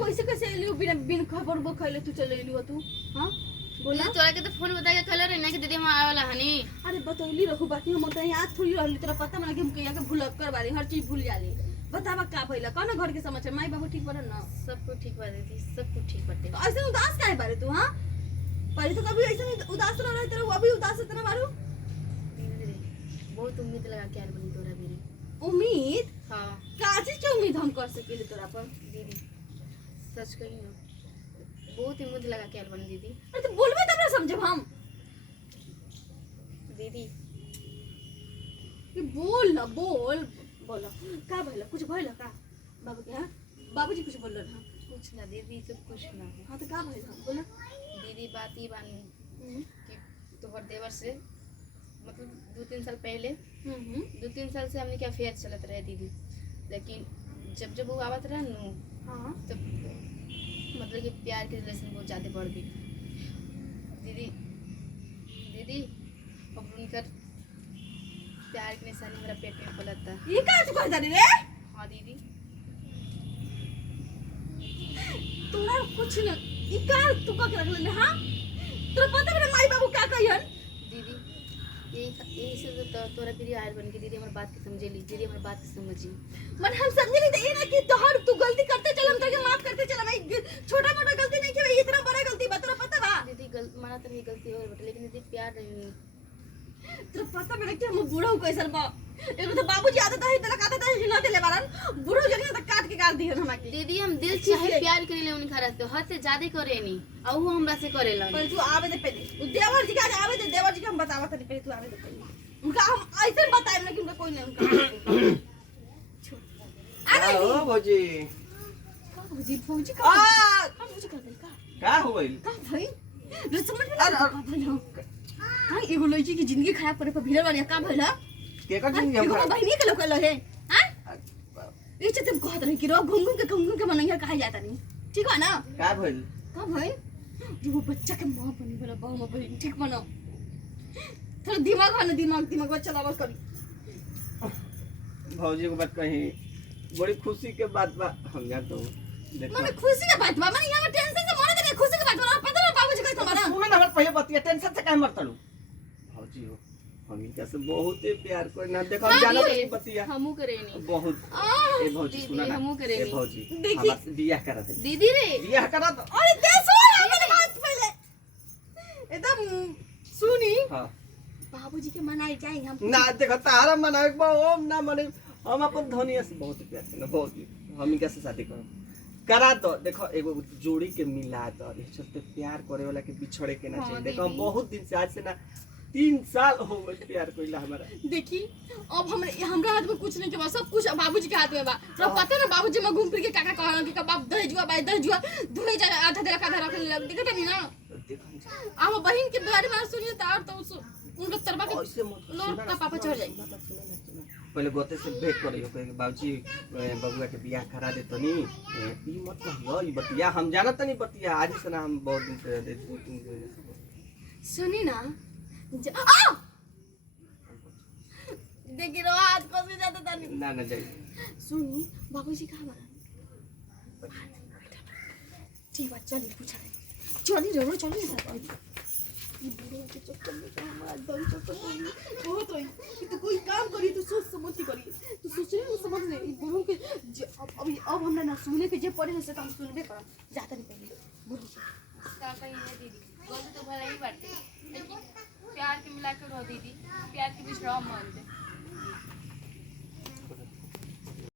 कैसे कैसे लियो बिना बिन खबर बो खैले तू चले लियो तू हां बोला तोरा के तो फोन बता के कलर है ना कि दीदी हम आवे वाला हनी। अरे बतौली रहू बाकी हम तो याद थोड़ी रहली तेरा पता मला कि हम कहिया के भूलक्कर बारी हर चीज भूल जाली। बतावा का भइला कौन घर के समाचार माई बाबू ठीक बरन ना सब कुछ ठीक बात थी सब कुछ ठीक बाटे। तो ऐसे उदास काहे बारे तू हां पहले तो कभी ऐसे उदास न रहे तेरा अभी उदास इतना मारू। बहुत उम्मीद लगा के आल बनी तोरा मेरी उम्मीद हां का चीज के उम्मीद हम कर सकेले तोरा पर दीदी सच कही ना बहुत उम्मीद लगा के आल बनी दीदी। अरे तो बोलबे तब ना समझब हम दीदी कि बोल ना बोल बोला का भइला कुछ भइला का बाबू के हां बाबूजी कुछ बोल रहा कुछ ना दीदी सब कुछ ना हां तो का भइला बोला दीदी बात ही बानी कि तोहर देवर से मतलब 2-3 साल पहले 2-3 साल से हमने क्या अफेयर चलत रहे दीदी लेकिन जब वो आवत रहा नु हां तब मतलब कि प्यार के रिलेशन बहुत ज़्यादा बढ़ गई दीदी दीदी अब उनकर प्यार की निशानी मेरा पेट में पलट था। ये का तू कहता रे हाँ दीदी तोरा कुछ न ई का तू का रख ले हां तोरा पता मेरे माई बाबू का कहन दीदी यही से तो तोरा भी आयल बन के दीदी हमारी बात की समझे ली दीदी हमारी बात की समझी मन हम समझ नहीं दे ना कि तोहर तू गलती करते चल हम तके माफ करते चल मैं छोटा मोटा गलती नहीं की इतना बड़ा गलती बा तोरा पता बा दीदी माना तो गलती हो बट लेकिन दीदी प्यार नहीं तो पता मेरे कि हम बूढ़ा हूं कैसन बा एगो तो बाबूजी आदत है तेरा कहता था हिला देले बारन बूढ़ा जनी तक काट के गाल दिए हमरा के दीदी हम दिल चाहे प्यार करेले उनका रात पे हद से ज्यादा करे नहीं और वो हमरा से करेला पर तू आवे दे पहले देवर जी का आवे दे देवर जी का हम बतावा तनी पहले तू आवे दे पहले उनका हम ऐसे बताएब ना कि उनका कोई नहीं उनका ओ भौजी भौजी भौजी का भौजी का हो गइल का भाई रे समझ में ना भाई हां एगो लड़की की जिंदगी खराब करे पर भीड़ वाली का भइला केकर जिंदगी हम एगो बहिनी के लोग है हां ये चते कहत रही कि रो घूम के मनैया कहा जाता नहीं ठीक बा ना का भइल का भाई वो बच्चा के मां बनी वाला बहु में बनी ठीक बनो थोड़ा दिमाग चलावा करी भौजी को बात कही बड़ी खुशी के बात बा हम जा तो देखो मम्मी खुशी के बात बा माने यहां टेंशन से मरे दे खुशी के बात बा पता ना बाबूजी कैसे मरा सुने ना पहले बतिया टेंशन से काहे मरतलू भौजी हो हम इनका से बहुत प्यार करना देखो हम जानो नहीं बतिया हमू करे नहीं बहुत ए भौजी सुना ना हमू करे ए भौजी देखी हमारे बियाह करा दे दीदी रे बियाह करा दो अरे देसो हमने बात पहले एकदम सुनी हां बाबूजी के मनाई जाएंगे हम ना देखो तारा मनावे बा ओम ना मने हम अपन धनिया से बहुत प्यार करना बहुत हम इनका से शादी करा दो देखो एगो जोड़ी के मिला दो ये चलते प्यार करे वाला के बिछड़े के ना चाहिए देखो हम बहुत दिन से आज से ना 3 साल हो गए प्यार कोइला हमारा देखी अब हमरा हाथ में कुछ नहीं के बा सब कुछ बाबूजी के हाथ में बा तो पता ना बाबूजी में घूम फिर के काका कहलन कि बाप दहेजुआ भाई दहेजुआ धुए जा आधा देर का रख ले देखत नहीं ना हम बहन के बारे में सुनिए तो उनका तरबा के ऐसे मत लोर का पापा चढ़ जाई पहले गोते से भेंट करियो कहे बाबूजी बबुआ के बियाह करा दे तनी ई मत कहियो ई बतिया हम जानत नहीं बतिया आज से ना हम बहुत दिन से दे सुनी ना आ देखी रो हाथ फंस जाता था ना ना जाई सुनी बाबूजी कहाँ बना ठीक बात चलिए पूछा चलिए जरूर चलिए सर ये बुढ़े के चक्कर में तो हमारा दम चक्कर बहुत होई कि तो कोई काम करी तो सोच समझ के करी तो सोच रही समझ ले ये बुढ़ों के अब हमने ना सुने के जे पढ़े से तो हम सुनबे कर जाता नहीं पहले बुढ़ी का कही है दीदी गलती तो भला ही बाटे लेकिन प्यार के मिला के रहो दीदी प्यार के बीच रहो मान दे